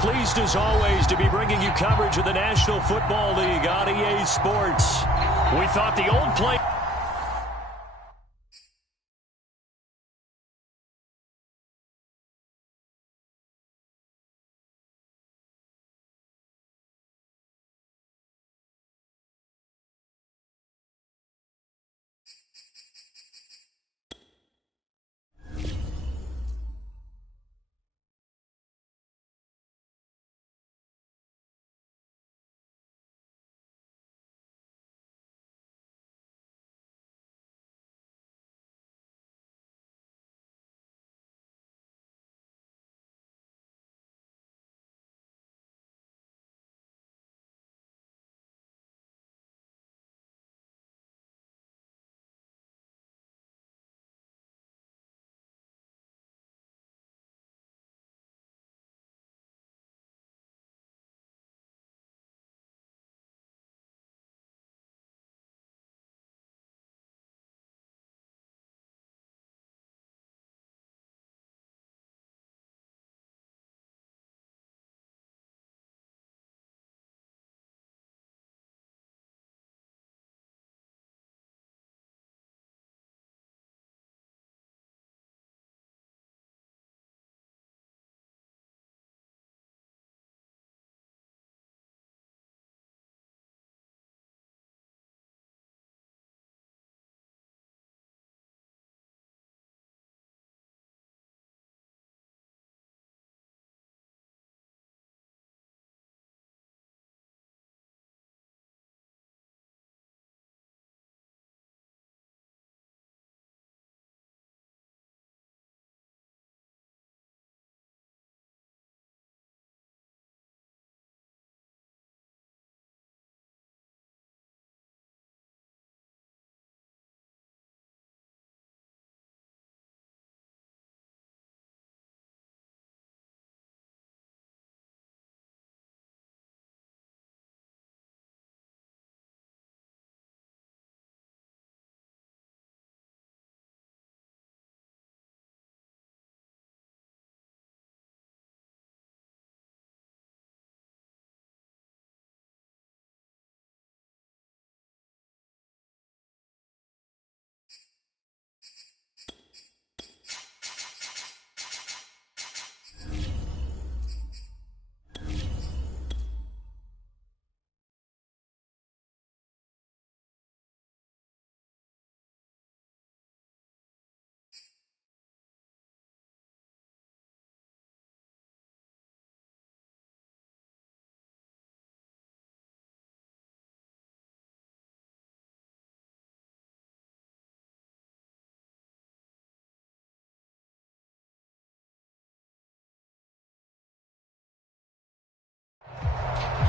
Pleased as always to be bringing you coverage of the National Football League on EA Sports. We thought the old play...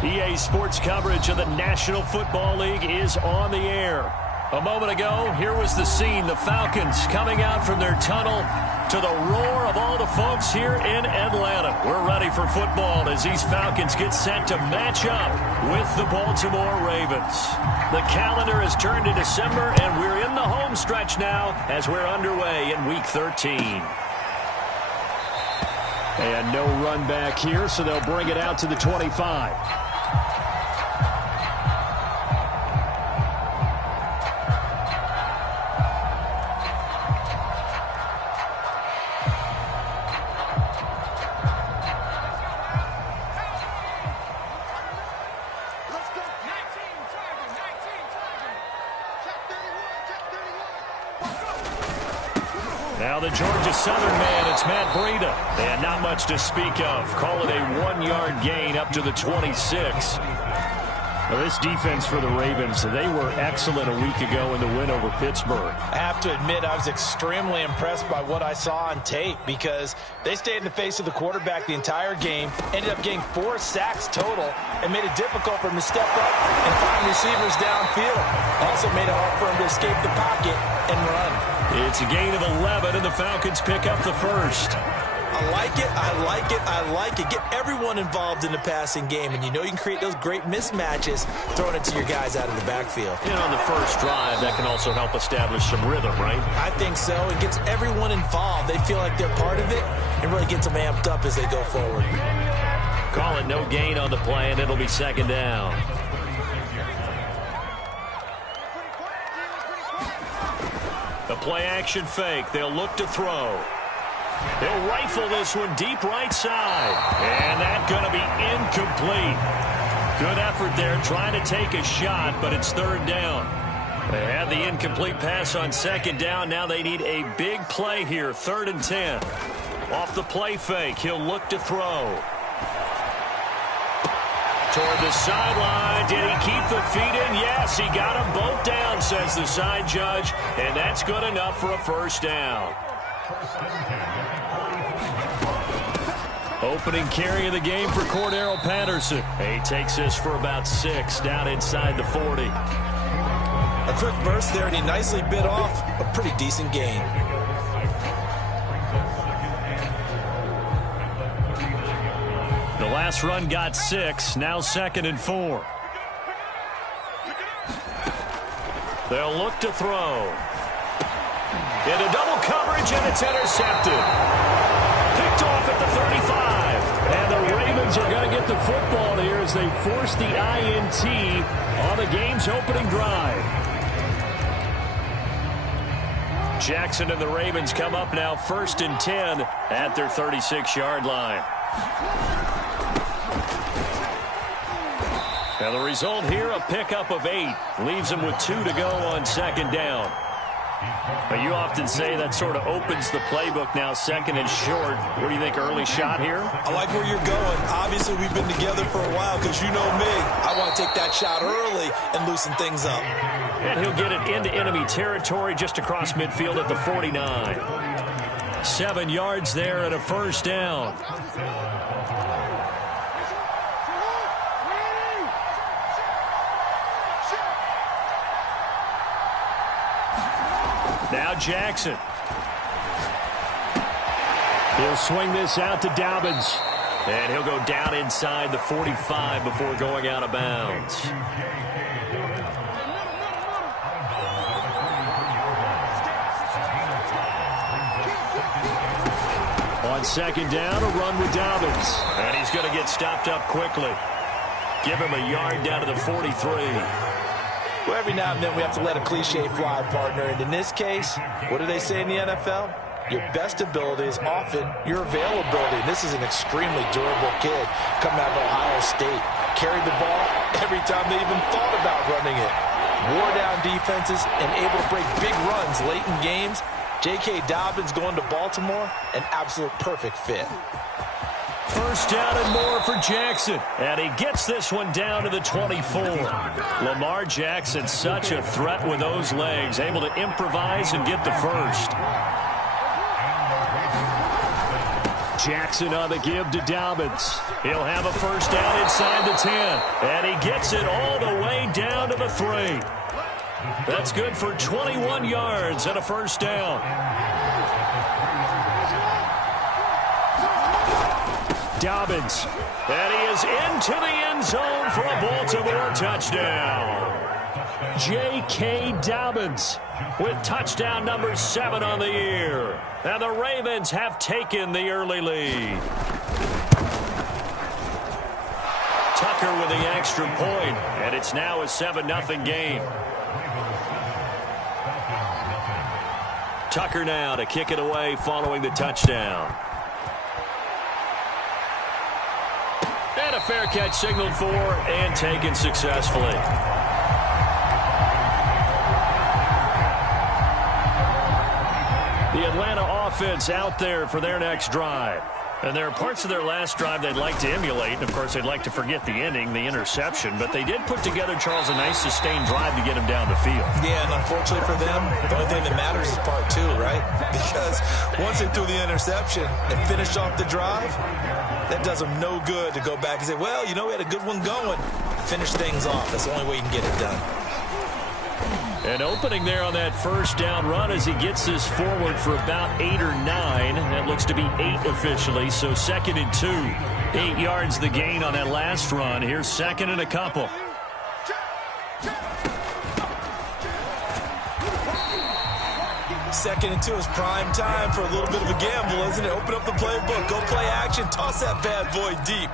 EA Sports coverage of the National Football League is on the air. A moment ago, here was the scene. The Falcons coming out from their tunnel to the roar of all the folks here in Atlanta. We're ready for football as these Falcons get set to match up with the Baltimore Ravens. The calendar has turned to December, and we're in the home stretch now as we're underway in Week 13. And no run back here, so they'll bring it out to the 25. Now the Georgia Southern man, it's Matt Breida. And not much to speak of. Call it a 1-yard gain up to the 26. Now this defense for the Ravens, they were excellent a week ago in the win over Pittsburgh. I have to admit, I was extremely impressed by what I saw on tape because they stayed in the face of the quarterback the entire game, ended up getting 4 sacks total, and made it difficult for him to step up and find receivers downfield. Also made it hard for him to escape the pocket and run. It's a gain of 11, and the Falcons pick up the first. I like it, I like it, I like it. Get everyone involved in the passing game, and you know you can create those great mismatches throwing it to your guys out of the backfield. And on the first drive, that can also help establish some rhythm, right? I think so. It gets everyone involved. They feel like they're part of it and really gets them amped up as they go forward. Call it no gain on the play, and it'll be second down. The play-action fake. They'll look to throw. They'll rifle this one deep right side. And that's going to be incomplete. Good effort there trying to take a shot, but it's third down. They had the incomplete pass on second down. Now they need a big play here, 3rd and 10. Off the play fake, he'll look to throw. Toward the sideline. Did he keep the feet in? Yes, he got them both down, says the side judge. And that's good enough for a first down. Opening carry of the game for Cordero Patterson. He takes this for about 6 down inside the 40. A quick burst there, and he nicely bit off a pretty decent gain. The last run got 6, now 2nd and 4. They'll look to throw. Into double coverage, and it's intercepted. Picked off at the 35. And the Ravens are going to get the football here as they force the INT on the game's opening drive. Jackson and the Ravens come up now 1st and 10 at their 36-yard line. And the result here, a pickup of 8. Leaves them with 2 to go on second down. But you often say that sort of opens the playbook now, 2nd and short. What do you think, early shot here? I like where you're going. Obviously, we've been together for a while because you know me. I want to take that shot early and loosen things up. And he'll get it into enemy territory just across midfield at the 49. 7 yards there and a first down. Now Jackson. He'll swing this out to Dobbins. And he'll go down inside the 45 before going out of bounds. On second down, a run with Dobbins. And he's going to get stopped up quickly. Give him a yard down to the 43. Well, every now and then we have to let a cliche fly, partner. And in this case, what do they say in the NFL? Your best ability is often your availability. And this is an extremely durable kid coming out of Ohio State. Carried the ball every time they even thought about running it. Wore down defenses and able to break big runs late in games. J.K. Dobbins going to Baltimore, an absolute perfect fit. First down and more for Jackson. And he gets this one down to the 24. Lamar Jackson, such a threat with those legs, able to improvise and get the first. Jackson on the give to Dobbins. He'll have a first down inside the 10. And he gets it all the way down to the 3. That's good for 21 yards and a first down. Dobbins, and he is into the end zone for a Baltimore touchdown. J.K. Dobbins with touchdown number 7 on the year. And the Ravens have taken the early lead. Tucker with the extra point, and it's now a 7-0 game. Tucker now to kick it away following the touchdown. And a fair catch signaled for and taken successfully. The Atlanta offense out there for their next drive. And there are parts of their last drive they'd like to emulate. And, of course, they'd like to forget the ending, the interception. But they did put together, Charles, a nice sustained drive to get him down the field. Yeah, and unfortunately for them, the only thing that matters is part 2, right? Because once they threw the interception and finished off the drive, that does them no good to go back and say, well, you know, we had a good one going. Finish things off. That's the only way you can get it done. An opening there on that first down run as he gets this forward for about 8 or 9. That looks to be 8 officially, so 2nd and 2. 8 yards the gain on that last run. Here's 2nd and a couple. Second and 2 is prime time for a little bit of a gamble, isn't it? Open up the playbook, go play action, toss that bad boy deep.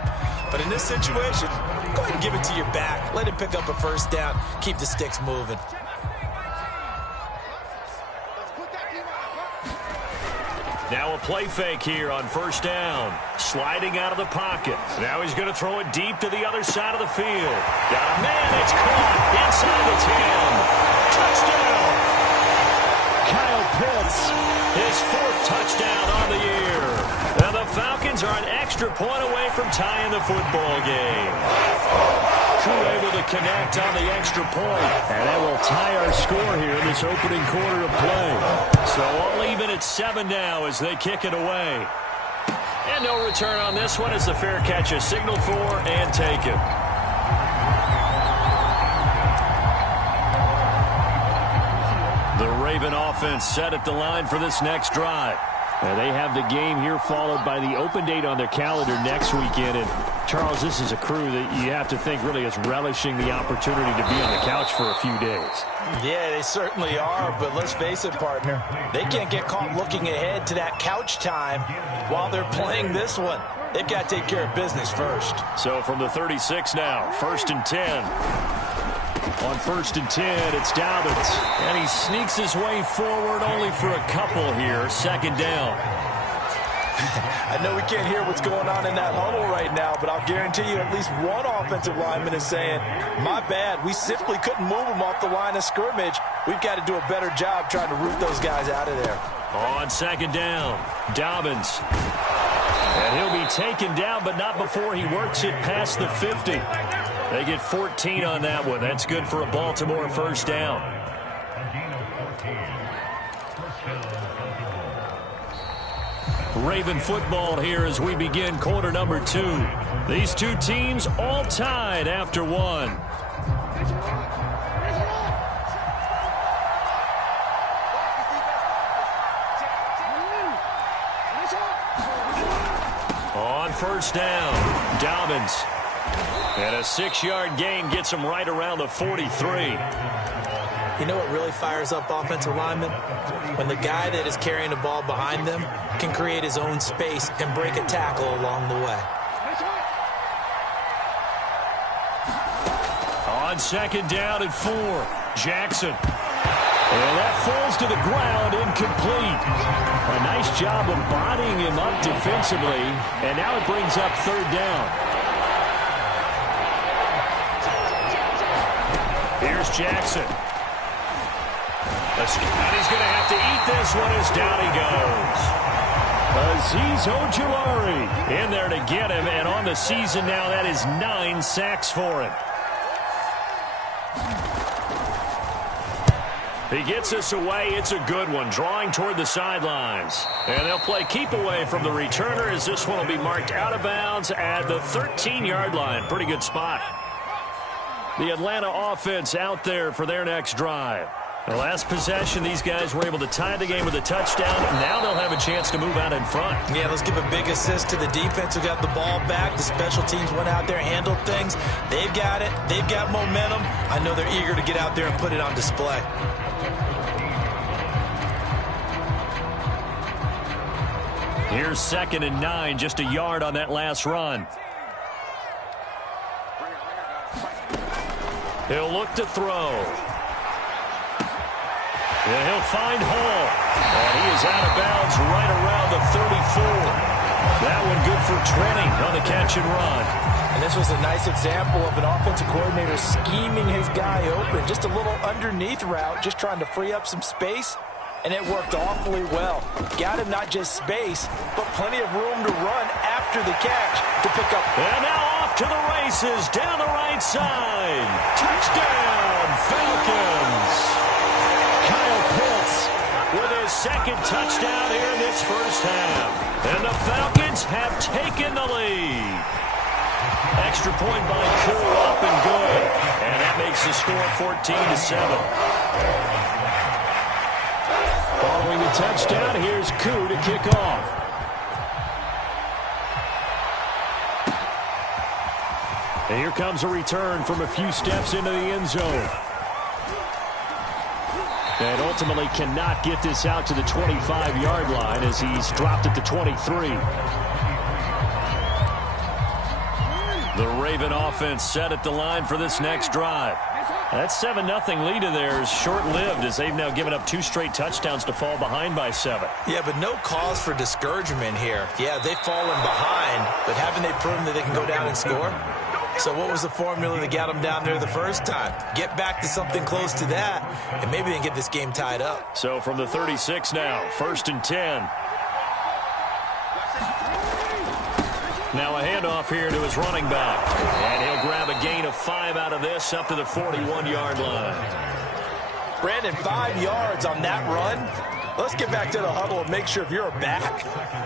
But in this situation, go ahead and give it to your back. Let him pick up a first down. Keep the sticks moving. Now a play fake here on first down. Sliding out of the pocket. Now he's going to throw it deep to the other side of the field. Got a man. It's caught inside the 10. Touchdown. Kyle Pitts, his 4th touchdown on the year. And the Falcons are an extra point away from tying the football game. Crew able to connect on the extra point. And that will tie our score here in this opening quarter of play. So all even at 7 now as they kick it away. And no return on this one as the fair catch is signaled for and taken. The Raven offense set at the line for this next drive. And they have the game here followed by the open date on their calendar next weekend. And Charles, this is a crew that you have to think really is relishing the opportunity to be on the couch for a few days. Yeah, they certainly are, but let's face it, partner. They can't get caught looking ahead to that couch time while they're playing this one. They've got to take care of business first. So from the 36 now, 1st and 10. On 1st and 10, it's Dobbins. And he sneaks his way forward only for a couple here. 2nd down. I know we can't hear what's going on in that huddle right now, but I'll guarantee you at least one offensive lineman is saying, my bad, we simply couldn't move them off the line of scrimmage. We've got to do a better job trying to root those guys out of there. On 2nd down, Dobbins. And he'll be taken down, but not before he works it past the 50. They get 14 on that one. That's good for a Baltimore first down. Raven football here as we begin quarter number 2. These two teams all tied after 1. On first down, Dobbins. And a 6-yard gain gets him right around the 43. You know what really fires up offensive linemen? When the guy that is carrying the ball behind them can create his own space and break a tackle along the way. On 2nd down and 4, Jackson. And that falls to the ground, incomplete. A nice job of bodying him up defensively, and now it brings up 3rd down. Here's Jackson. And he's going to have to eat this one as down he goes. Azeez Ojulari in there to get him, and on the season now, that is 9 sacks for him. He gets us away. It's a good one, drawing toward the sidelines. And they'll play keep away from the returner as this one will be marked out of bounds at the 13-yard line. Pretty good spot. The Atlanta offense out there for their next drive. The last possession, these guys were able to tie the game with a touchdown. Now they'll have a chance to move out in front. Yeah, let's give a big assist to the defense who got the ball back. The special teams went out there, handled things. They've got it. They've got momentum. I know they're eager to get out there and put it on display. Here's 2nd and 9, just a yard on that last run. He'll look to throw. And he'll find Hall. And he is out of bounds right around the 34. That one good for 20 on the catch and run. And this was a nice example of an offensive coordinator scheming his guy open. Just a little underneath route, just trying to free up some space. And it worked awfully well. Got him not just space, but plenty of room to run after the catch to pick up. And now off to the races down the right side. Touchdown, Falcons. Kyle Pitts with his 2nd touchdown here in this first half. And the Falcons have taken the lead. Extra point by Koo, up and good. And that makes the score 14-7. Following the touchdown, here's Koo to kick off. And here comes a return from a few steps into the end zone. And ultimately cannot get this out to the 25-yard line as he's dropped at the 23. The Raven offense set at the line for this next drive. That 7-0 lead of theirs short-lived as they've now given up 2 straight touchdowns to fall behind by 7. Yeah, but no cause for discouragement here. Yeah, they've fallen behind, but haven't they proven that they can go down and score? So what was the formula that got them down there the first time? Get back to something close to that, and maybe they can get this game tied up. So from the 36 now, 1st and 10. Now a handoff here to his running back. And he'll grab a gain of 5 out of this up to the 41-yard line. Brandon, 5 yards on that run. Let's get back to the huddle and make sure if you're a back,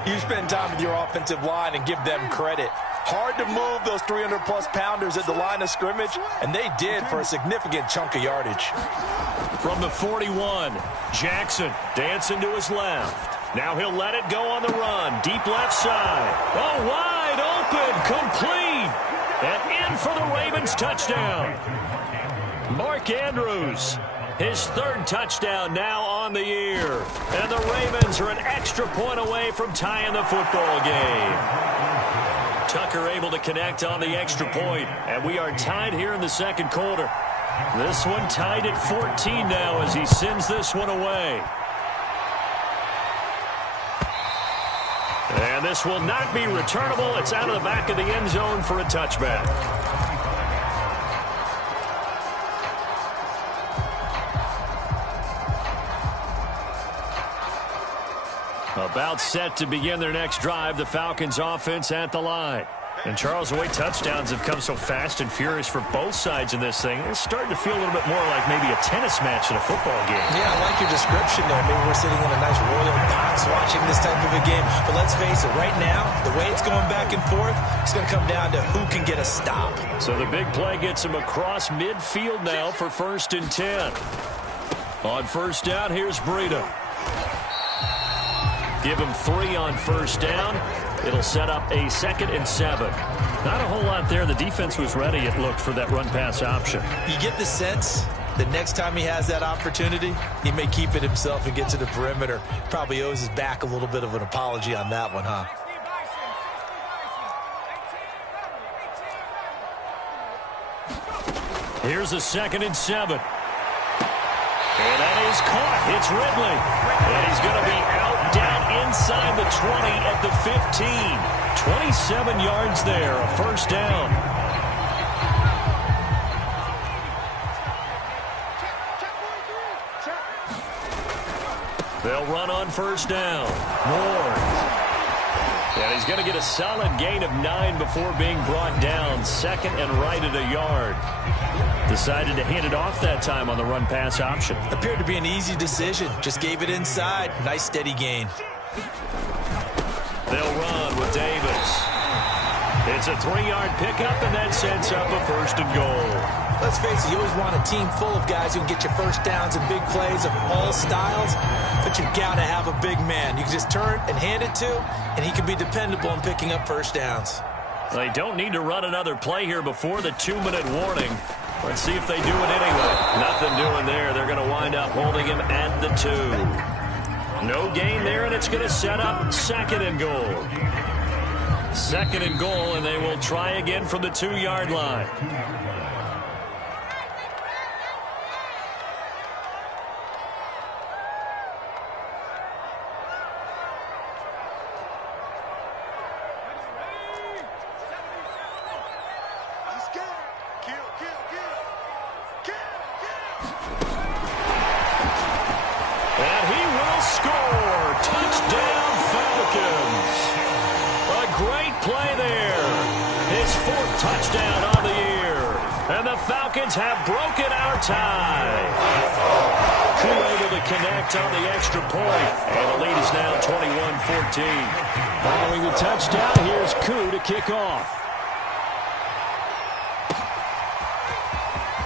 you spend time with your offensive line and give them credit. Hard to move those 300-plus pounders at the line of scrimmage, and they did for a significant chunk of yardage. From the 41, Jackson dancing to his left. Now he'll let it go on the run. Deep left side. Oh, wide open. Complete. And in for the Ravens touchdown. Mark Andrews, his 3rd touchdown now on the year. And the Ravens are an extra point away from tying the football game. Tucker able to connect on the extra point. And we are tied here in the 2nd quarter. This one tied at 14 now as he sends this one away. And this will not be returnable. It's out of the back of the end zone for a touchback. About set to begin their next drive, the Falcons offense at the line. And Charles, the way touchdowns have come so fast and furious for both sides in this thing, it's starting to feel a little bit more like maybe a tennis match in a football game. Yeah, I like your description there. Maybe we're sitting in a nice royal box watching this type of a game. But let's face it, right now, the way it's going back and forth, it's going to come down to who can get a stop. So the big play gets him across midfield now for 1st and 10. On 1st down, here's Breida. Give him 3 on 1st down. It'll set up a 2nd and 7. Not a whole lot there. The defense was ready, it looked, for that run-pass option. You get the sense that next time he has that opportunity, he may keep it himself and get to the perimeter. Probably owes his back a little bit of an apology on that one, huh? Here's a 2nd and 7. And that is caught. It's Ridley. And he's going to be out down inside the 20 at the 15. 27 yards there, a 1st down. They'll run on 1st down. Moore. And he's going to get a solid gain of 9 before being brought down. 2nd and right at a yard. Decided to hand it off that time on the run-pass option. Appeared to be an easy decision. Just gave it inside. Nice steady gain. They'll run with Davis. It's a 3-yard pickup, and that sets up a 1st and goal. Let's face it, you always want a team full of guys who can get you 1st downs and big plays of all styles, but you've got to have a big man. You can just turn and hand it to, and he can be dependable in picking up 1st downs. They don't need to run another play here before the 2-minute warning. Let's see if they do it anyway. Nothing doing there. They're going to wind up holding him at the 2. No gain there, and it's going to set up 2nd and goal. 2nd and goal, and they will try again from the 2-yard line. Touchdown on the year. And the Falcons have broken our tie. Koo able to connect on the extra point. And the lead is now 21-14. Following the touchdown, here's Koo to kick off.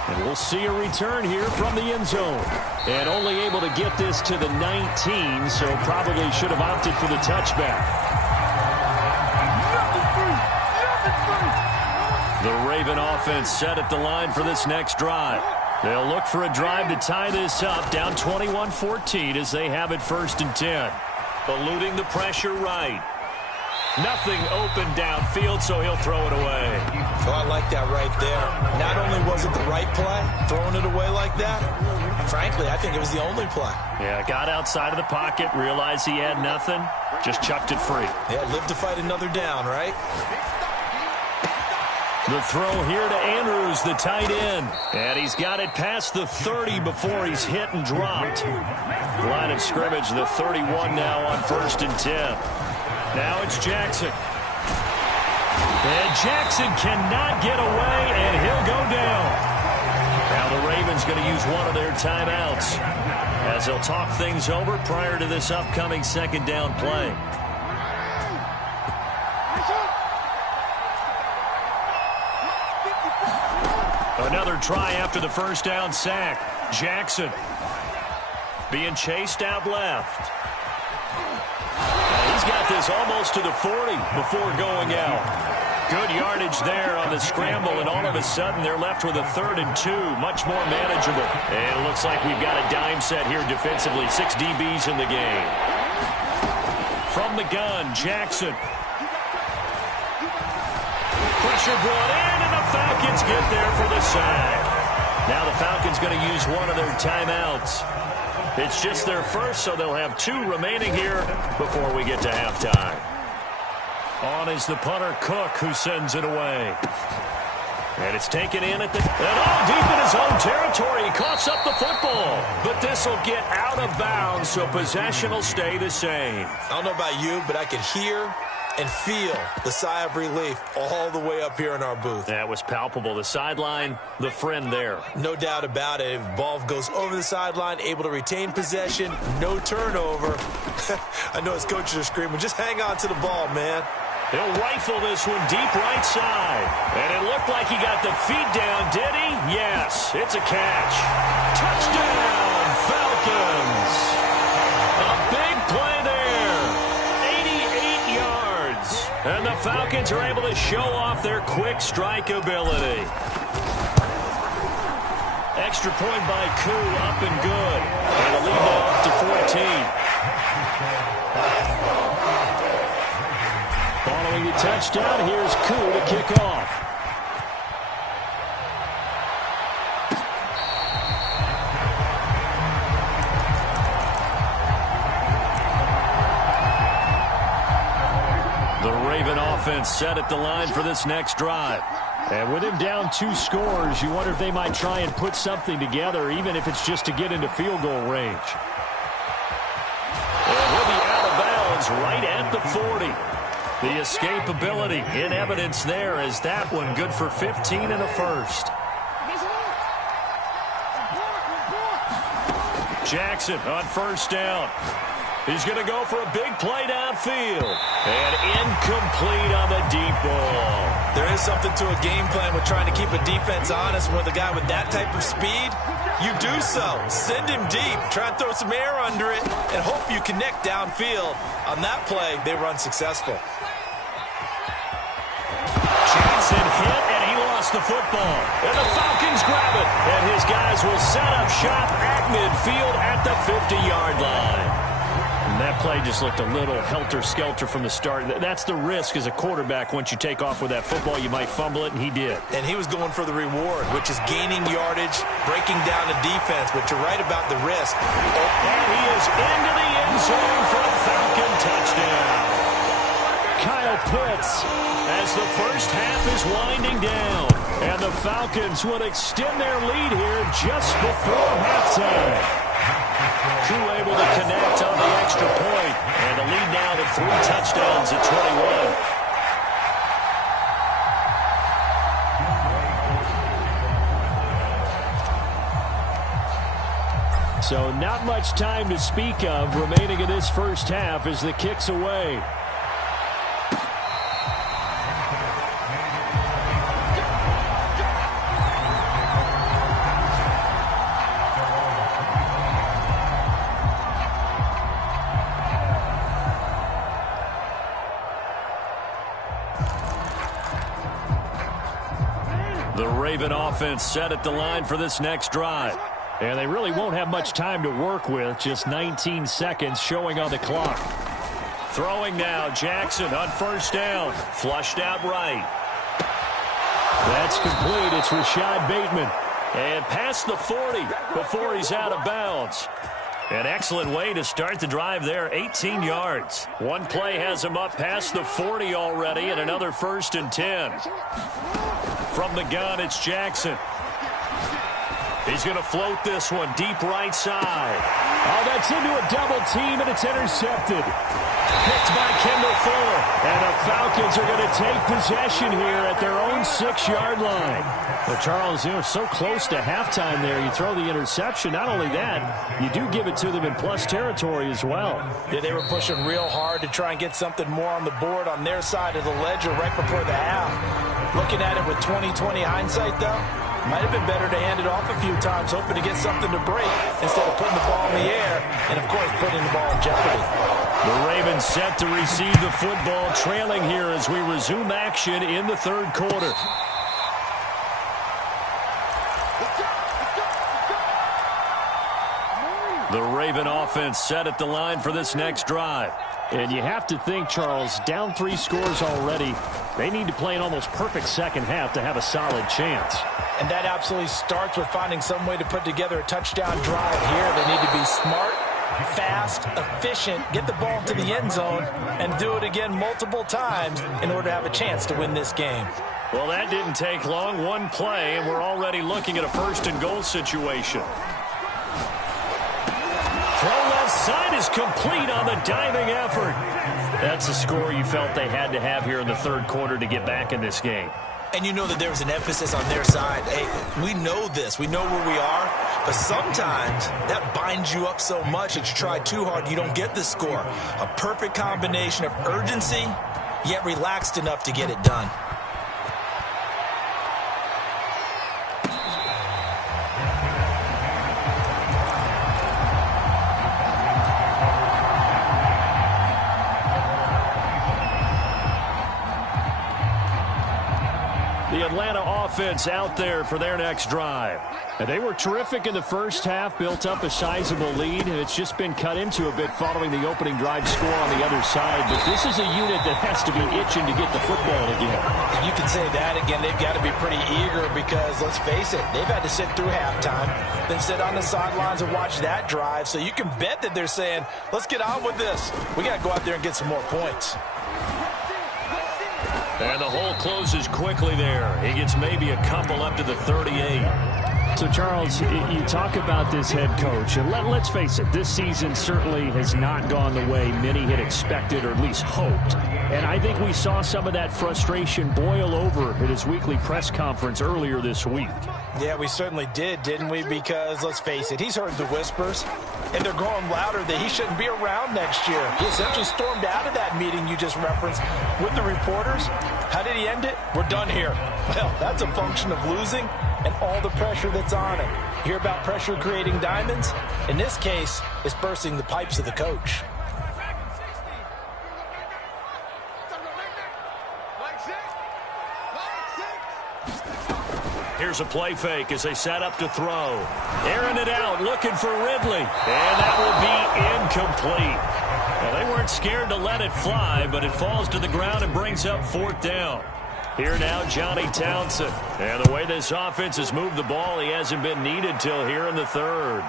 And we'll see a return here from the end zone. And only able to get this to the 19, so probably should have opted for the touchback. The Raven offense set at the line for this next drive. They'll look for a drive to tie this up, down 21-14 as they have it 1st and 10. Eluding the pressure right. Nothing open downfield, so he'll throw it away. Oh, I like that right there. Not only was it the right play, throwing it away like that, frankly, I think it was the only play. Yeah, got outside of the pocket, realized he had nothing, just chucked it free. Yeah, live to fight another down, right? The throw here to Andrews, the tight end. And he's got it past the 30 before he's hit and dropped. Line of scrimmage, the 31 now on 1st and 10. Now it's Jackson. And Jackson cannot get away, and he'll go down. Now the Ravens going to use one of their timeouts as they'll talk things over prior to this upcoming 2nd down play. Another try after the 1st down sack. Jackson being chased out left. He's got this almost to the 40 before going out. Good yardage there on the scramble, and all of a sudden they're left with a 3rd and 2, much more manageable. And it looks like we've got a dime set here defensively. 6 DBs in the game. From the gun, Jackson. Pressure brought in, and the Falcons get there for the sack. Now the Falcons going to use one of their timeouts. It's just their first, so they'll have 2 remaining here before we get to halftime. On is the punter, Cook, who sends it away. And it's taken in at the... And all deep in his own territory. He coughs up the football. But this will get out of bounds, so possession will stay the same. I don't know about you, but I could hear and feel the sigh of relief all the way up here in our booth. That was palpable. The sideline, the friend there. No doubt about it. If the ball goes over the sideline, able to retain possession, no turnover. I know his coaches are screaming, just hang on to the ball, man. He'll rifle this one deep right side. And it looked like he got the feet down, did he? Yes, it's a catch. Touchdown, Falcons. A big play there. 88 yards. And the Falcons are able to show off their quick strike ability. Extra point by Koo, up and good. And the lead now up to 14. Following the touchdown, here's Koo to kick off. The Raven offense set at the line for this next drive. And with him down 2 scores, you wonder if they might try and put something together, even if it's just to get into field goal range. And he'll be out of bounds right at the 40. The escapability in evidence there as that one good for 15 and a first. Jackson on 1st down. He's going to go for a big play downfield. And incomplete on the deep ball. There is something to a game plan with trying to keep a defense honest. With a guy with that type of speed, you do so. Send him deep. Try and throw some air under it and hope you connect downfield. On that play, they were unsuccessful. Jackson hit, and he lost the football. And the Falcons grab it. And his guys will set up shop at midfield at the 50-yard line. And that play just looked a little helter-skelter from the start. That's the risk as a quarterback. Once you take off with that football, you might fumble it, and he did. And he was going for the reward, which is gaining yardage, breaking down the defense. But you're right about the risk. And he is into the end zone for a Falcon touchdown. Kyle Pitts as the first half is winding down. And the Falcons will extend their lead here just before halftime. Koo able to connect on the extra point. And the lead now to 3 touchdowns at 21. So not much time to speak of remaining in this first half as the kick's away. The Raven offense set at the line for this next drive. And they really won't have much time to work with. Just 19 seconds showing on the clock. Throwing now, Jackson on first down. Flushed out right. That's complete. It's Rashad Bateman. And past the 40 before he's out of bounds. An excellent way to start the drive there, 18 yards. One play has him up past the 40 already, and another 1st and 10. From the gun, it's Jackson. He's going to float this one deep right side. Oh, that's into a double team, and it's intercepted. Picked by Kendall Fuller. And the Falcons are going to take possession here at their own 6-yard line. Well, Charles, so close to halftime there. You throw the interception. Not only that, you do give it to them in plus territory as well. Yeah, they were pushing real hard to try and get something more on the board on their side of the ledger right before the half. Looking at it with 20/20 hindsight, though, might have been better to hand it off a few times, hoping to get something to break instead of putting the ball in the air and, of course, putting the ball in jeopardy. The Ravens set to receive the football, trailing here as we resume action in the third quarter. The Raven offense set at the line for this next drive. And you have to think, Charles, down 3 scores already. They need to play an almost perfect second half to have a solid chance. And that absolutely starts with finding some way to put together a touchdown drive here. They need to be smart, fast, efficient, get the ball to the end zone, and do it again multiple times in order to have a chance to win this game. Well, that didn't take long. One play, and we're already looking at a 1st and goal situation. Throw left side is complete on the diving effort. That's a score you felt they had to have here in the third quarter to get back in this game. And you know that there was an emphasis on their side. Hey, we know this. We know where we are. But sometimes that binds you up so much that you try too hard, you don't get the score. A perfect combination of urgency, yet relaxed enough to get it done. The Atlanta offense out there for their next drive. And they were terrific in the first half, built up a sizable lead, and it's just been cut into a bit following the opening drive score on the other side. But this is a unit that has to be itching to get the football again. You can say that again. They've got to be pretty eager because, let's face it, they've had to sit through halftime, then sit on the sidelines and watch that drive. So you can bet that they're saying, let's get on with this. We got to go out there and get some more points. And the hole closes quickly there. He gets maybe a couple up to the 38. So, Charles, you talk about this head coach, and let's face it, this season certainly has not gone the way many had expected or at least hoped. And I think we saw some of that frustration boil over at his weekly press conference earlier this week. Yeah, we certainly did, didn't we? Because, let's face it, he's heard the whispers, and they're growing louder that he shouldn't be around next year. He essentially stormed out of that meeting you just referenced with the reporters. How did he end it? We're done here. Well, that's a function of losing and all the pressure that's on him. You hear about pressure creating diamonds? In this case, it's bursting the pipes of the coach. Here's a play fake as they set up to throw. Airing it out, looking for Ridley. And that will be incomplete. Well, they weren't scared to let it fly, but it falls to the ground and brings up 4th down. Here now, Johnny Townsend. And the way this offense has moved the ball, he hasn't been needed till here in the third.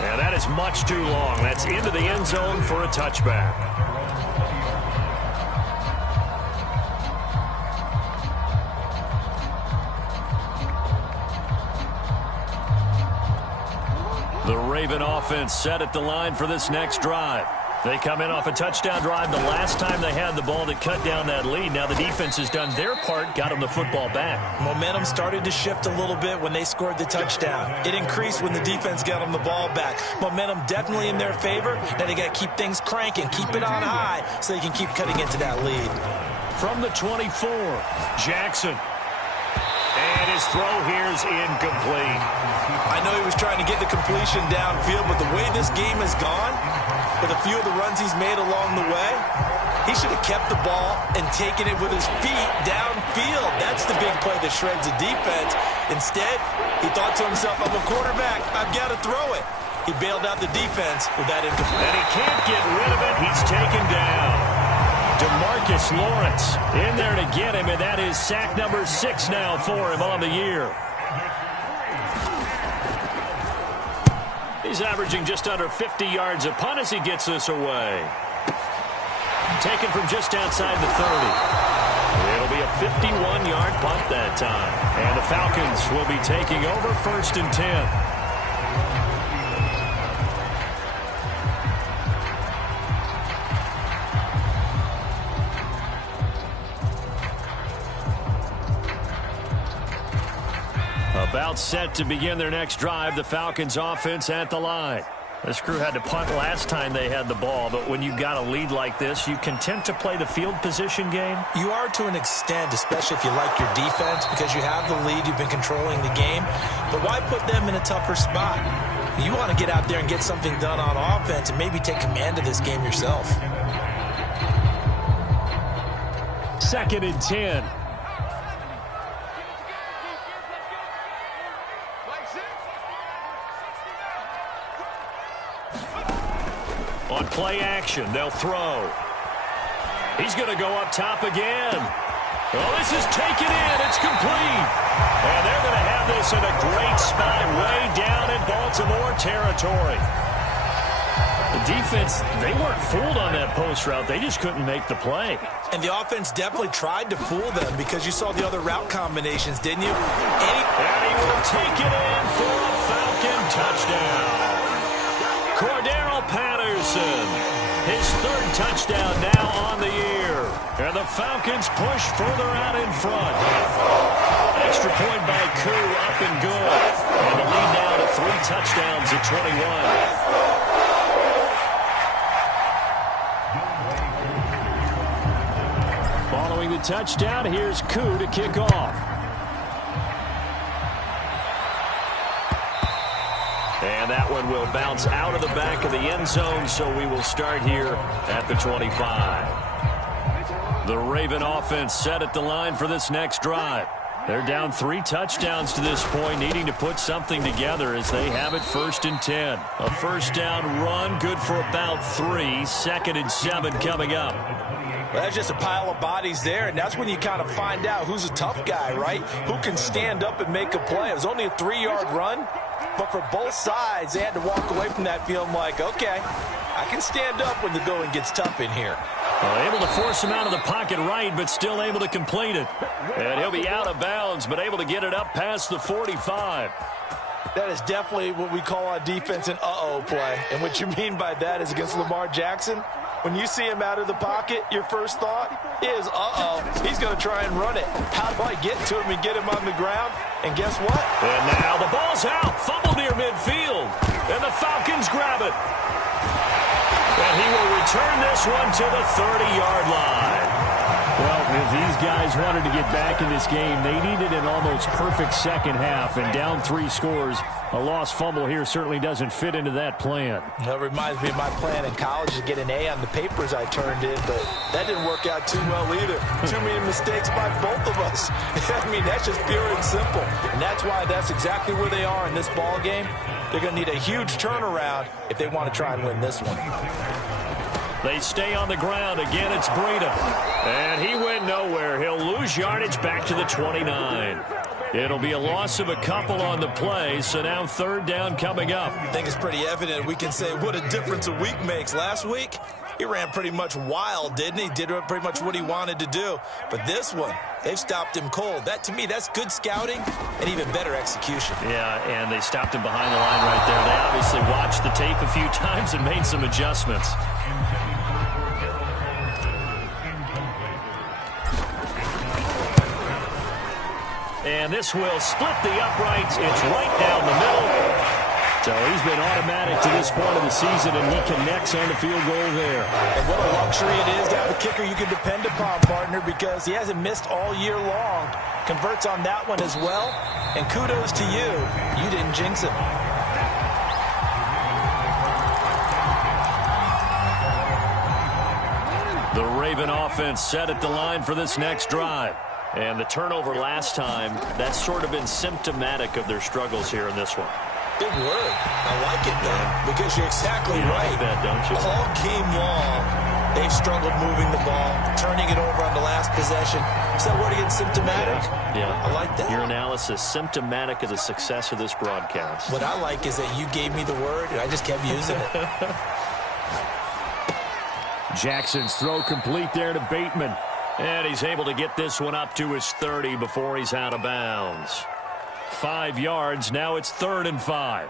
And that is much too long. That's into the end zone for a touchback. The Raven offense set at the line for this next drive. They come in off a touchdown drive the last time they had the ball to cut down that lead. Now the defense has done their part, got them the football back. Momentum started to shift a little bit when they scored the touchdown. It increased when the defense got them the ball back. Momentum definitely in their favor. Now they got to keep things cranking, keep it on high so they can keep cutting into that lead. From the 24, Jackson. And his throw here is incomplete. I know he was trying to get the completion downfield, but the way this game has gone, with a few of the runs he's made along the way, he should have kept the ball and taken it with his feet downfield. That's the big play that shreds the defense. Instead, he thought to himself, I'm a quarterback. I've got to throw it. He bailed out the defense with that incomplete. And he can't get rid of it. He's taken down. DeMarcus Lawrence in there to get him, and that is sack number 6 now for him on the year. He's averaging just under 50 yards a punt as he gets this away. Taken from just outside the 30. It'll be a 51-yard punt that time. And the Falcons will be taking over 1st and 10. About set to begin their next drive, the Falcons offense at the line. This crew had to punt last time they had the ball, but when you've got a lead like this, you can tend to play the field position game. You are to an extent, especially if you like your defense, because you have the lead, you've been controlling the game. But why put them in a tougher spot? You want to get out there and get something done on offense and maybe take command of this game yourself. 2nd and 10. On play action, they'll throw. He's going to go up top again. Oh, this is taken in. It's complete. And they're going to have this in a great spot way down in Baltimore territory. The defense, they weren't fooled on that post route. They just couldn't make the play. And the offense definitely tried to fool them because you saw the other route combinations, didn't you? And he will take it in for a Falcon touchdown. Cordero Patterson, his 3rd touchdown now on the year. And the Falcons push further out in front. Extra point by Koo, up and good. And the lead now to 3 touchdowns at 21. Following the touchdown, here's Koo to kick off. And that one will bounce out of the back of the end zone, so we will start here at the 25. The Raven offense set at the line for this next drive. They're down 3 touchdowns to this point, needing to put something together as they have it 1st and 10. A 1st down run, good for about 3. 2nd and 7 coming up. Well, that's just a pile of bodies there, and that's when you kind of find out who's a tough guy, right? Who can stand up and make a play. It was only a 3-yard run, but for both sides, they had to walk away from that feeling like, okay, I can stand up when the going gets tough in here. Well, able to force him out of the pocket right, but still able to complete it. And he'll be out of bounds, but able to get it up past the 45. That is definitely what we call on defense an uh-oh play. And what you mean by that is against Lamar Jackson, when you see him out of the pocket, your first thought is, uh-oh, he's going to try and run it. How do I get to him and get him on the ground? And guess what? And now the ball's out. Fumble near midfield. And the Falcons grab it. And he will return this one to the 30-yard line. Well, if these guys wanted to get back in this game, they needed an almost perfect second half. And down 3 scores, a lost fumble here certainly doesn't fit into that plan. That reminds me of my plan in college to get an A on the papers I turned in, but that didn't work out too well either. Too many mistakes by both of us. I mean, that's just pure and simple. And that's why that's exactly where they are in this ball game. They're going to need a huge turnaround if they want to try and win this one. They stay on the ground. Again, it's Breida. And he went nowhere. He'll lose yardage back to the 29. It'll be a loss of a couple on the play, so now 3rd down coming up. I think it's pretty evident we can say what a difference a week makes. Last week, he ran pretty much wild, didn't he? Did pretty much what he wanted to do. But this one, they've stopped him cold. That, to me, that's good scouting and even better execution. Yeah, and they stopped him behind the line right there. They obviously watched the tape a few times and made some adjustments. And this will split the uprights. It's right down the middle. So he's been automatic to this point of the season, and he connects on the field goal there. And what a luxury it is to have a kicker you can depend upon, partner, because he hasn't missed all year long. Converts on that one as well. And kudos to you. You didn't jinx him. The Raven offense set at the line for this next drive. And the turnover last time, that's sort of been symptomatic of their struggles here in this one. Big word. I like it, though, because you're exactly right. Like that, don't you? All game long, they've struggled moving the ball, turning it over on the last possession. Is that word again, symptomatic? Yeah. I like that. Your analysis, symptomatic of the success of this broadcast. What I like is that you gave me the word, and I just kept using it. Jackson's throw complete there to Bateman. And he's able to get this one up to his 30 before he's out of bounds. 5 yards. Now it's 3rd and 5.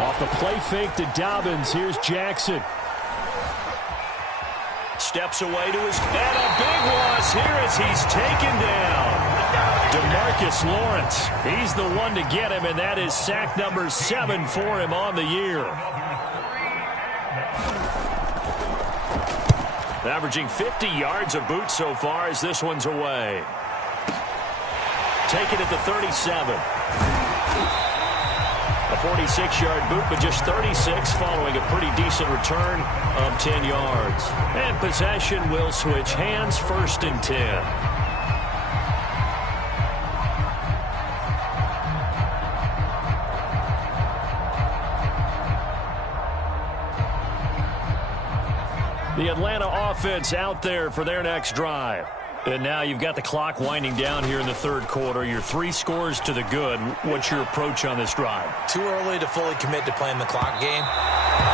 Off the play fake to Dobbins. Here's Jackson. Steps away to his, and a big loss here as he's taken down. DeMarcus Lawrence, he's the one to get him, and that is sack number 7 for him on the year. Averaging 50 yards a boot so far as this one's away. Take it at the 37. A 46-yard boot, but just 36 following a pretty decent return of 10 yards. And possession will switch hands, 1st and 10. The Atlanta offense out there for their next drive. And now you've got the clock winding down here in the 3rd quarter. You're 3 scores to the good. What's your approach on this drive? Too early to fully commit to playing the clock game.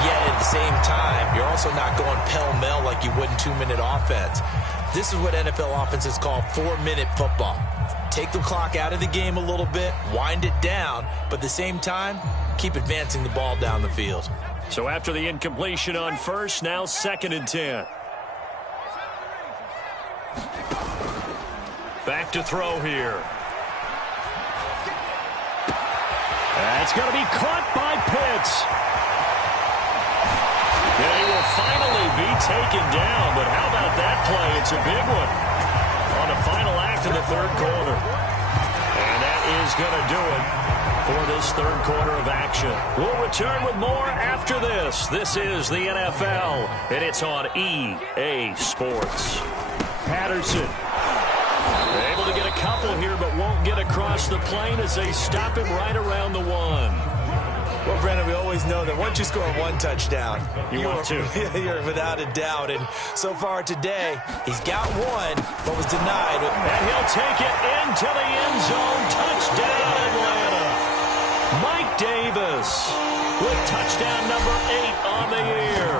Yet at the same time, you're also not going pell-mell like you would in 2-minute offense. This is what NFL offenses call 4-minute football. Take the clock out of the game a little bit, wind it down, but at the same time, keep advancing the ball down the field. So after the incompletion on 1st, now 2nd and 10. Back to throw here. That's going to be caught by Pitts. And he will finally be taken down, but how about that play? It's a big one on the final act of the 3rd quarter. And that is going to do it for this 3rd quarter of action. We'll return with more after this. This is the NFL, and it's on EA Sports. Patterson able to get a couple here, but won't get across the plane as they stop him right around the 1. Well, Brandon, we always know that once you score 1 touchdown, you want to. You're without a doubt. And so far today, he's got 1, but was denied. And he'll take it into the end zone. Touchdown, Atlanta. Mike Davis with touchdown number 8 on the year.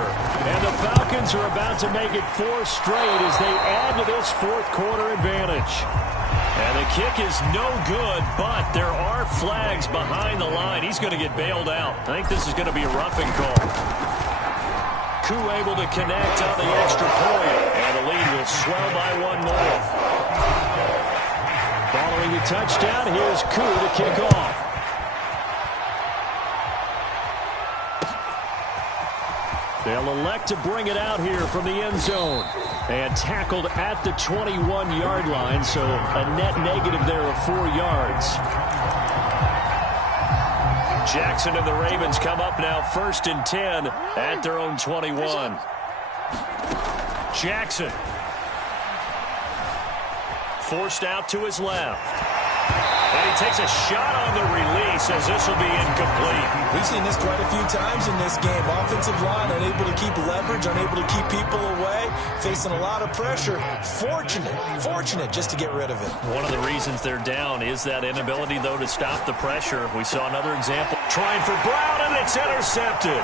And the Falcons are about to make it 4 straight as they add to this 4th quarter advantage. And the kick is no good, but there are flags behind the line. He's going to get bailed out. I think this is going to be a roughing call. Koo able to connect on the extra point, and the lead will swell by 1 more. Following the touchdown, here's Koo to kick off. They'll elect to bring it out here from the end zone. And tackled at the 21-yard line, so a net negative there of 4 yards. Jackson and the Ravens come up now 1st and 10 at their own 21. Jackson forced out to his left. And he takes a shot on the release as this will be incomplete. We've seen this quite a few times in this game. Offensive line unable to keep leverage, unable to keep people away, facing a lot of pressure. Fortunate just to get rid of it. One of the reasons they're down is that inability, though, to stop the pressure. We saw another example. Trying for Brown, and it's intercepted.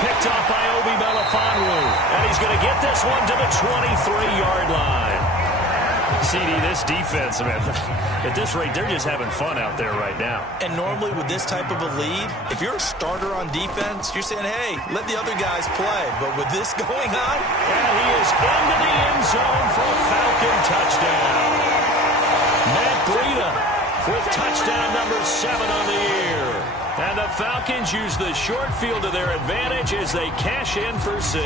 Picked off by Obi Melifonwu. And he's going to get this one to the 23-yard line. CD, this defense, man, at this rate, they're just having fun out there right now. And normally with this type of a lead, if you're a starter on defense, you're saying, hey, let the other guys play. But with this going on, and he is into the end zone for a Falcon touchdown. Matt Breida with touchdown number 7 on the year. And the Falcons use the short field to their advantage as they cash in for 6.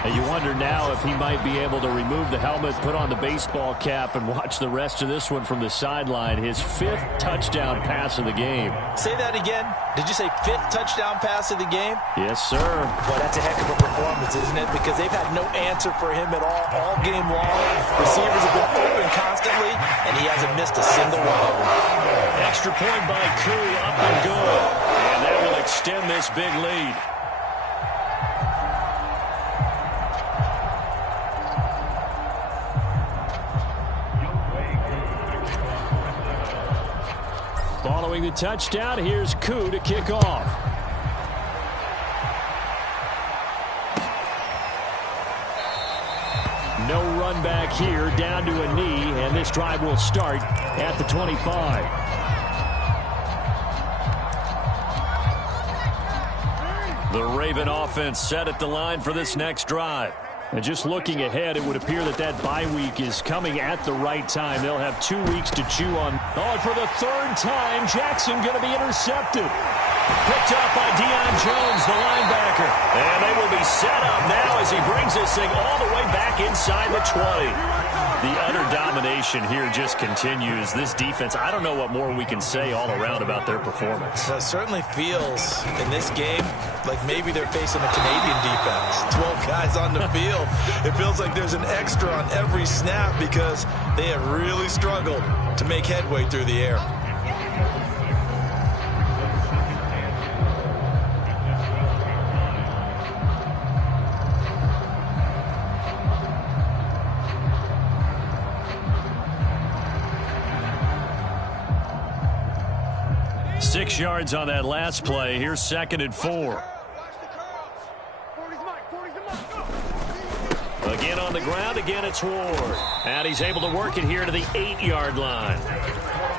And you wonder now if he might be able to remove the helmet, put on the baseball cap, and watch the rest of this one from the sideline. His 5th touchdown pass of the game. Say that again. Did you say 5th touchdown pass of the game? Yes, sir. Boy, that's a heck of a performance, isn't it? Because they've had no answer for him at all game long. Receivers have been open constantly, and he hasn't missed a single one of them. Extra point by Koo, up and good. And that will extend this big lead. Following the touchdown, here's Koo to kick off. No run back here, down to a knee, and this drive will start at the 25. The Raven offense set at the line for this next drive. And just looking ahead, it would appear that that bye week is coming at the right time. They'll have 2 weeks to chew on. Oh, and for the 3rd time, Jackson going to be intercepted. Picked up by Deion Jones, the linebacker. And they will be set up now as he brings this thing all the way back inside the 20. The utter domination here just continues. This defense, I don't know what more we can say all around about their performance. Well, it certainly feels in this game like maybe they're facing a Canadian defense. 12 guys on the field. It feels like there's an extra on every snap because they have really struggled to make headway through the air. Six yards on that last play. Here's 2nd and 4. Again on the ground. Again, it's Ward. And he's able to work it here to the 8-yard line.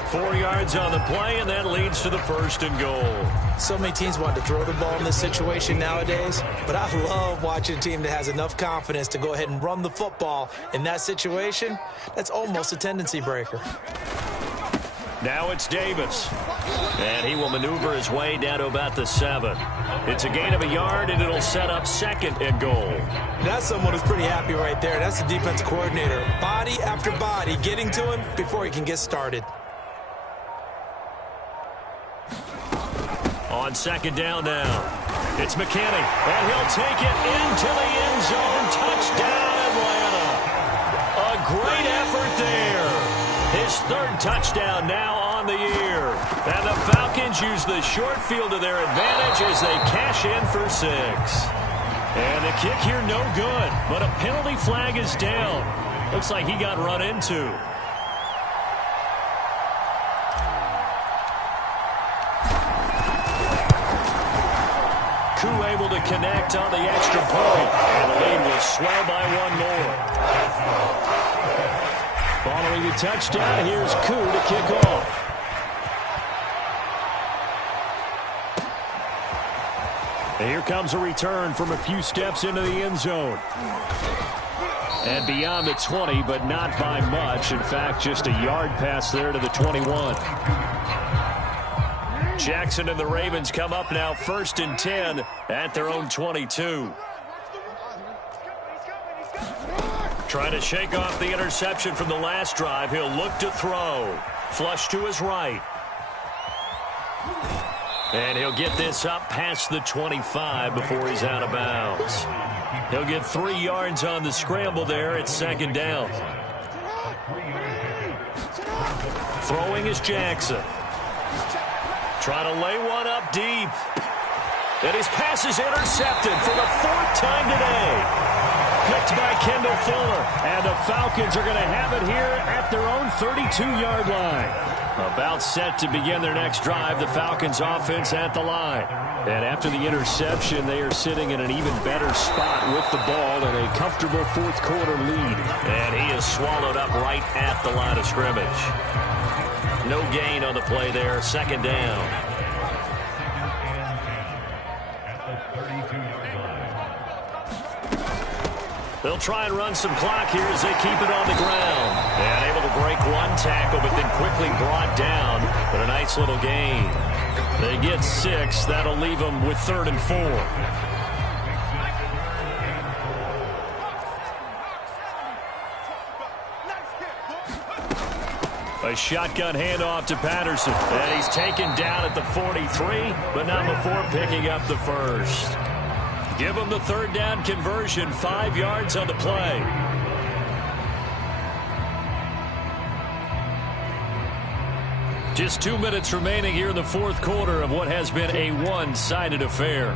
4 yards on the play, and that leads to the 1st and goal. So many teams want to throw the ball in this situation nowadays, but I love watching a team that has enough confidence to go ahead and run the football in that situation. That's almost a tendency breaker. Now it's Davis. And he will maneuver his way down to about the 7. It's a gain of a yard, and it'll set up 2nd and goal. That's someone who's pretty happy right there. That's the defense coordinator. Body after body getting to him before he can get started. On 2nd down now, it's McKinney, and he'll take it into the end zone. Touchdown, Atlanta. A great effort there. His 3rd touchdown now on the year. And the Falcons use the short field to their advantage as they cash in for 6. And the kick here no good, but a penalty flag is down. Looks like he got run into. Koo able to connect on the extra point, and the lead will swell by 1 more. Following the touchdown, here's Koo to kick off. And here comes a return from a few steps into the end zone. And beyond the 20, but not by much. In fact, just a yard pass there to the 21. Jackson and the Ravens come up now 1st and 10 at their own 22. Trying to shake off the interception from the last drive. He'll look to throw. Flush to his right. And he'll get this up past the 25 before he's out of bounds. He'll get 3 yards on the scramble there at 2nd down. Throwing is Jackson. Trying to lay one up deep. And his pass is intercepted for the 4th time today. Picked by Kendall Fuller. And the Falcons are going to have it here at their own 32-yard line. About set to begin their next drive, the Falcons offense at the line. And after the interception, they are sitting in an even better spot with the ball and a comfortable 4th quarter lead. And he is swallowed up right at the line of scrimmage. No gain on the play there, 2nd down. They'll try and run some clock here as they keep it on the ground. And able to break 1 tackle, but then quickly brought down. But a nice little gain. They get 6. That'll leave them with 3rd and 4. A shotgun handoff to Patterson. And he's taken down at the 43, but not before picking up the first. Give him the third down conversion, 5 yards on the play. Just 2 minutes remaining here in the fourth quarter of what has been a one-sided affair.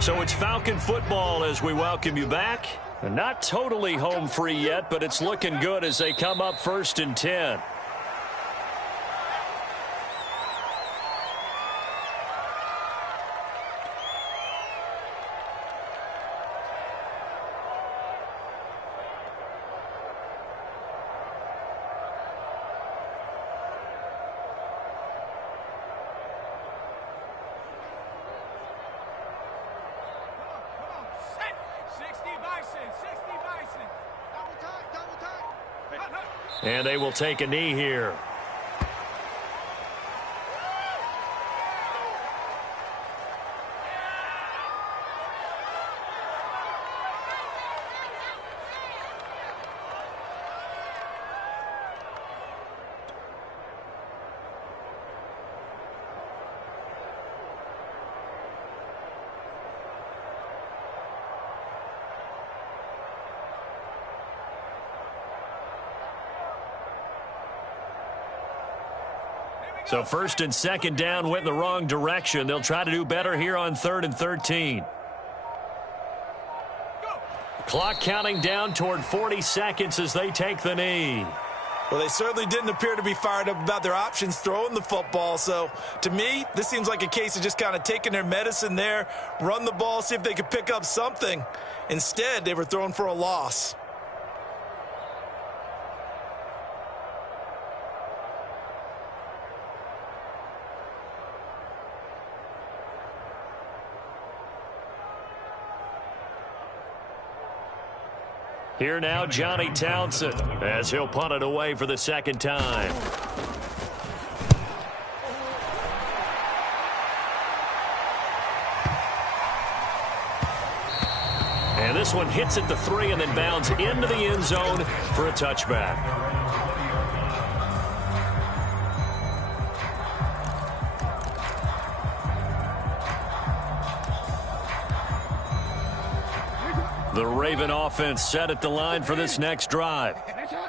So it's Falcon football as we welcome you back. Not totally home free yet, but it's looking good as they come up 1st and 10. And they will take a knee here. So 1st and 2nd down went in the wrong direction. They'll try to do better here on 3rd and 13. Clock counting down toward 40 seconds as they take the knee. Well, they certainly didn't appear to be fired up about their options throwing the football. So, to me, this seems like a case of just kind of taking their medicine there, run the ball, see if they could pick up something. Instead, they were throwing for a loss. Here now, Johnny Townsend, as he'll punt it away for the 2nd time. And this one hits at the 3 and then bounds into the end zone for a touchback. The Raven offense set at the line for this next drive.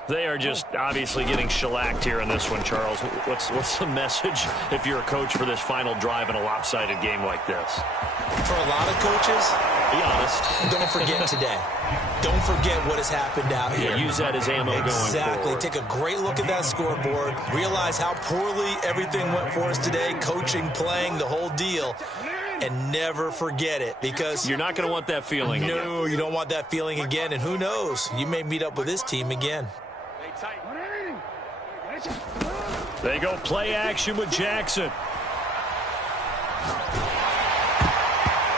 They are just obviously getting shellacked here in this one, Charles. What's the message if you're a coach for this final drive in a lopsided game like this? For a lot of coaches, be honest, don't forget today. Don't forget what has happened out here. Yeah, use that as ammo going forward. Exactly. Take a great look at that scoreboard. Realize how poorly everything went for us today. Coaching, playing, the whole deal. And never forget it, because you're not going to want that feeling again. No, you don't want that feeling again. And who knows? You may meet up with this team again. They go play action with Jackson.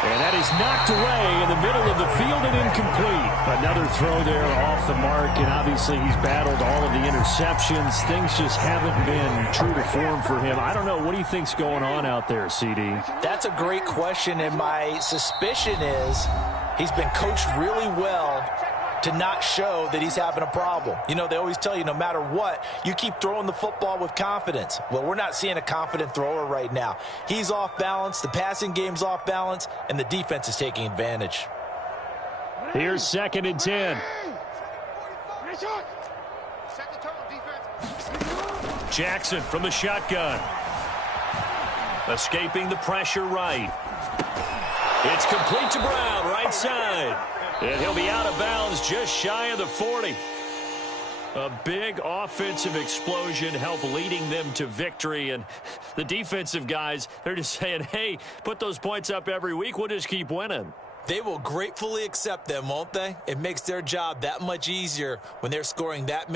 And that is knocked away in the middle of the field and incomplete. Another throw there off the mark, and obviously he's battled all of the interceptions. Things just haven't been true to form for him. I don't know. What do you think's going on out there, CD? That's a great question, and my suspicion is he's been coached really well to not show that he's having a problem. You know, they always tell you no matter what, you keep throwing the football with confidence. Well, we're not seeing a confident thrower right now. He's off balance, the passing game's off balance, and the defense is taking advantage. Here's 2nd and 10. Jackson from the shotgun. Escaping the pressure right. It's complete to Brown, right side. And he'll be out of bounds just shy of the 40. A big offensive explosion helped leading them to victory. And the defensive guys, they're just saying, hey, put those points up every week. We'll just keep winning. They will gratefully accept them, won't they? It makes their job that much easier when they're scoring that many